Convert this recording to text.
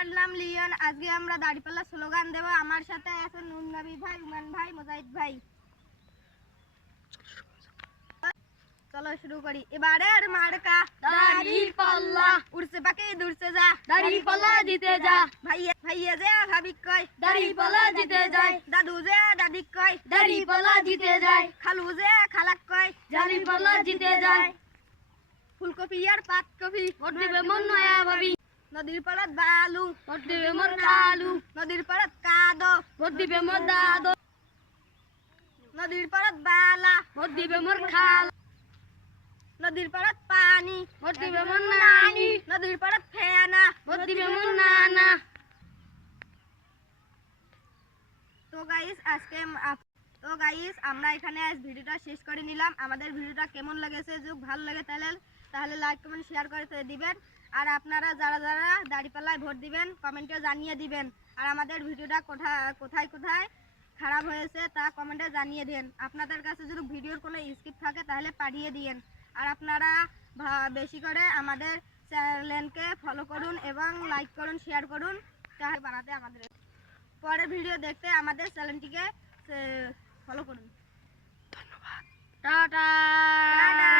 আমার নাম লিওন। আজকে আমরা দাড়িপাল্লা স্লোগান দেব। আমার সাথে আছেন নুন নবী ভাই, উমান ভাই, মুজাহিদ ভাই। চলো শুরু করি। এবারের মার্কা দাড়িপাল্লা, উড়ছে পাখি দূরছে যা, দাড়িপাল্লা জিতে যা। ভাইয়ে ভাইয়ে যে ভাবিক কয়, দাড়িপাল্লা জিতে যায়, দাদু যে দাদিক কয়, দাড়িপাল্লা জিতে যায়, খালু যে খালাক কয়, দাড়িপাল্লা জিতে যায়। ফুলকপি আর পাতকপি ভোট দিবে মন নয়া ভাবি, নদীর পাড়ত বালু, ভোট দিবে মোর খালু, নদীর পাড়ত কাদো, ভোট দিবে মোর দাদো, নদীর পাড়ত বালা, ভোট দিবে মোর খাল, নদীর পাড়ত পানি, ভোট দিবে মোর নানি, নদীর পাড়ত ফেনা। ভোট দিবে মোর নানা। তো গাইস আমরা এখানে আজ ভিডিওটা শেষ করে নিলাম। আমাদের ভিডিওটা কেমন লেগেছে, যদি ভালো লাগে তাহলে লাইক কমেন্ট শেয়ার করে দিবেন। আর আপনারা যারা যারা দাড়িপাল্লায় ভোট দিবেন কমেন্টে জানিয়ে দিবেন। আর আমাদের ভিডিওটা কোথায় খারাপ হয়েছে তা কমেন্টে জানিয়ে দেন। আপনাদের কাছে যদি ভিডিওর কোনো স্কিপ থাকে তাহলে পাঠিয়ে দিন। আর আপনারা বেশি করে আমাদের চ্যানেলকে ফলো করুন এবং লাইক করুন, শেয়ার করুন। তাহলে বানাতে আমাদের পরের ভিডিও দেখতে আমাদের চ্যানেলটিকে ফলো করুন। টাটা। টাটা।